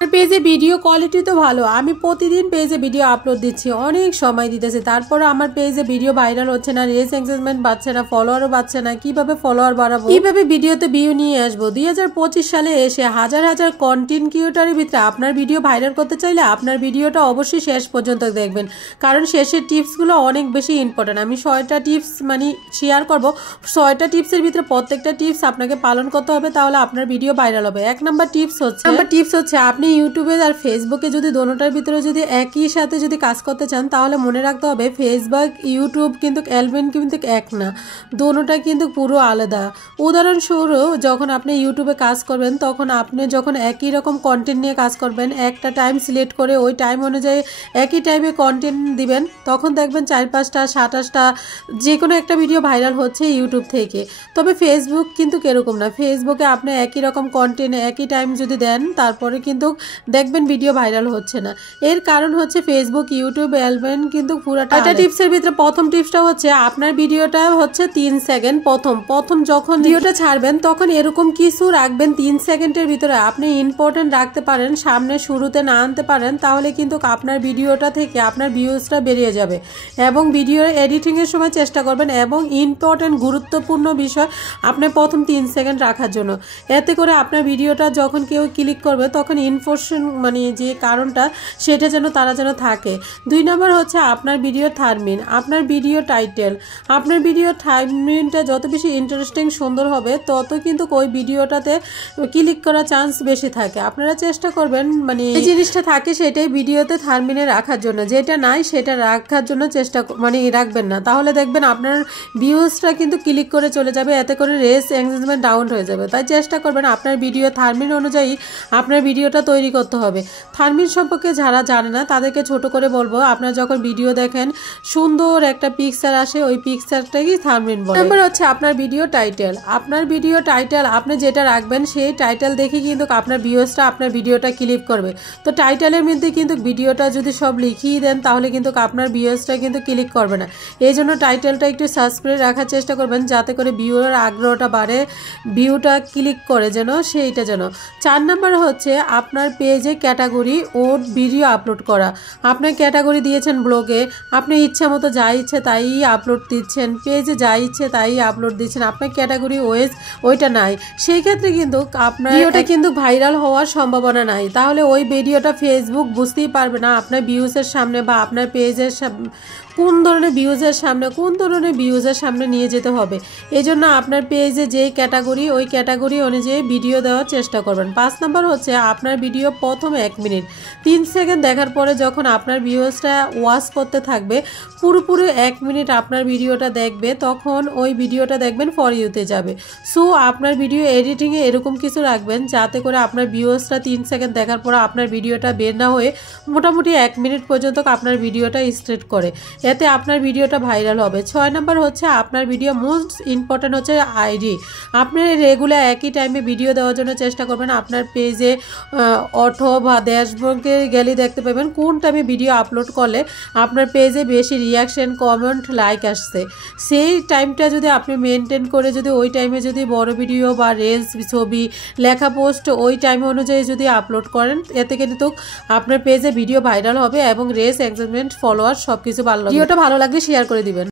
পেজে video quality তো ভালো, আমি প্রতিদিন পেজে ভিডিও আপলোড দিচ্ছি, অনেক সময় দিতেছি, তারপরে আমার পেজে ভিডিও ভাইরাল হচ্ছে না, রিচ এঙ্গেজমেন্ট বাড়ছে না, ফলোয়ারও বাড়ছে না। কিভাবে ফলোয়ার বাড়াবো, কিভাবে ভিডিওতে ভিউ নিয়ে আসবো? 2025 সালে এসে হাজার হাজার কন্টেন্ট ক্রিয়েটরের ভিতরে আপনার ভিডিও ভাইরাল করতে চাইলে আপনার ভিডিওটা অবশ্যই শেষ পর্যন্ত দেখবেন, কারণ শেষের টিপসগুলো অনেক বেশি ইম্পর্টেন্ট। আমি 6টা টিপস শেয়ার করব, 6টা টিপসের ভিতরে প্রত্যেকটা টিপস আপনাকে পালন করতে হবে, তাহলে আপনার ভিডিও ভাইরাল হবে। 1 নম্বর টিপস হচ্ছে আপনি ইউটিউবে আর ফেসবুকে যদি দোনোটার ভিতরে যদি একই সাথে যদি কাজ করতে চান, তাহলে মনে রাখতে হবে ফেসবুক ইউটিউব কিন্তু অ্যালবেন কিন্তু এক না, দোনোটা কিন্তু পুরো আলাদা। উদাহরণস্বরূপ যখন আপনি ইউটিউবে কাজ করবেন, তখন আপনি যখন একই রকম কন্টেন্ট নিয়ে কাজ করবেন, একটা টাইম সিলেক্ট করে ওই টাইম অনুযায়ী একই টাইমে কন্টেন্ট দিবেন, তখন দেখবেন 4-5টা 27টা যে কোনো একটা ভিডিও ভাইরাল হচ্ছে ইউটিউব থেকে। তবে ফেসবুক কিন্তু এরকম না, ফেসবুকে আপনি একই রকম কন্টেন্ট একই টাইম যদি দেন, তারপরে কিন্তু দেখবেন ভিডিও ভাইরাল হচ্ছে না। এর কারণ হচ্ছে ফেসবুক ইউটিউব অ্যালবেন কিন্তু পুরোটা। এটা টিপসের ভিতরে প্রথম টিপসটা হচ্ছে আপনার ভিডিওটা হচ্ছে 3 সেকেন্ড। প্রথম যখন ভিডিওটা ছাড়বেন তখন এরকম কিছু রাখবেন 3 সেকেন্ডের ভিতরে, আপনি ইম্পর্টেন্ট রাখতে পারেন, সামনে শুরুতে না আনতে পারেন, তাহলে কিন্তু আপনার ভিডিওটা থেকে আপনার ভিউজটা বেরিয়ে যাবে। এবং ভিডিও এডিটিংয়ের সময় চেষ্টা করবেন এবং ইম্পর্টেন্ট গুরুত্বপূর্ণ বিষয় আপনি প্রথম 3 সেকেন্ড রাখার জন্য। এতে করে আপনার ভিডিওটা যখন কেউ ক্লিক করবে তখন ইনফরমেশন যে কারণটা সেটা তারা যেন থাকে। 2 নম্বর হচ্ছে আপনার ভিডিও থাম্বনেইল, আপনার ভিডিও টাইটেল। আপনার ভিডিও থাম্বনেইলটা যত বেশি ইন্টারেস্টিং সুন্দর হবে, তত কিন্তু ওই ভিডিওটাতে ক্লিক করার চান্স বেশি থাকে। আপনারা চেষ্টা করবেন এই জিনিসটা থাকে সেটাই ভিডিওতে থাম্বনেইলে রাখার জন্য, যেটা নাই সেটা রাখার জন্য চেষ্টা রাখবেন না, তাহলে দেখবেন আপনার ভিউজটা কিন্তু ক্লিক করে চলে যাবে, এতে করে রিচ এঙ্গেজমেন্ট ডাউন হয়ে যাবে। তাই চেষ্টা করবেন আপনার ভিডিও থাম্বনেইল অনুযায়ী আপনার ভিডিওটা তৈরি করতে হবে। থাম্বনেইল সম্পর্কে যারা জানে না তাদেরকে ছোট করে বলবো, আপনারা যখন ভিডিও দেখেন সুন্দর একটা পিকচার আসে, ওই পিকচারটাই থাম্বনেইল বলে। নাম্বার হচ্ছে আপনার ভিডিও টাইটেল। আপনার ভিডিও টাইটেল আপনি যেটা রাখবেন সেই টাইটেল দেখে কিন্তু আপনার ভিউয়ার্সরা আপনার ভিডিওটা ক্লিক করবে। তো টাইটেলের মধ্যে কিন্তু ভিডিওটা যদি সব লিখিয়ে দেন, তাহলে কিন্তু আপনার ভিউয়ার্সরা কিন্তু ক্লিক করবে না। এই জন্য টাইটেলটা একটু সার্চ করে রাখার চেষ্টা করবেন, যাতে করে ভিউয়ার আগ্রহটা বাড়ে, ভিউটা ক্লিক করে যেন সেইটা যেন। 4 নম্বর হচ্ছে আপনার পেজে ক্যাটাগরি ও ভিডিও আপলোড করা। আপনার ক্যাটাগরি দিয়েছেন ব্লগে, আপনি ইচ্ছা মতো যা ইচ্ছে তাই আপলোড দিচ্ছেন, পেজে যা ইচ্ছে তাই আপলোড দিচ্ছেন, আপনার ক্যাটাগরি ওইটা নাই, সেই ক্ষেত্রে কিন্তু আপনার ভিডিওটা কিন্তু ভাইরাল হওয়ার সম্ভাবনা নাই। তাহলে ওই ভিডিওটা ফেসবুক বুঝতেই পারবে না আপনার ভিউজের সামনে বা আপনার পেজের কোন ধরনের ভিউজের সামনে নিয়ে যেতে হবে। এই জন্য আপনার পেজে যে ক্যাটাগরি, ওই ক্যাটাগরি অনুযায়ী ভিডিও দেওয়ার চেষ্টা করবেন। 5 নম্বর হচ্ছে আপনার ভিডিও প্রথম 1 মিনিট 3 সেকেন্ড দেখার পরে যখন আপনার ভিউজটা ওয়াচ করতে থাকবে, পুরোপুরি 1 মিনিট আপনার ভিডিওটা দেখবে, তখন ওই ভিডিওটা দেখবেন ফর ইউতে যাবে। সো আপনার ভিডিও এডিটিংয়ে এরকম কিছু রাখবেন যাতে করে আপনার ভিউজটা 3 সেকেন্ড দেখার পর আপনার ভিডিওটা বের না হয়ে মোটামুটি 1 মিনিট পর্যন্ত আপনার ভিডিওটা স্ট্রেট করে, এতে আপনার ভিডিওটা ভাইরাল হবে। 6 নম্বর হচ্ছে আপনার ভিডিও মোস্ট ইম্পর্টেন্ট হচ্ছে আইডি। আপনি রেগুলার একই টাইমে ভিডিও দেওয়ার জন্য চেষ্টা করবেন। আপনার পেজে অথবা ড্যাশবোর্ডে গেলে দেখতে পাবেন কোন টাইমে ভিডিও আপলোড করলে আপনার পেজে বেশি রিয়াকশন, কমেন্ট, লাইক আসছে। সেই টাইমটা যদি আপনি মেনটেন করে যদি ওই টাইমে যদি বড় ভিডিও বা রিলস, ছবি, লেখা পোস্ট ওই টাইম অনুযায়ী যদি আপলোড করেন, এতে কিন্তু আপনার পেজে ভিডিও ভাইরাল হবে এবং রিচ এঙ্গেজমেন্ট, ফলোয়ার সবকিছু ভালো লাগবে। ভিডিওটা ভালো লাগলে শেয়ার করে দিবেন।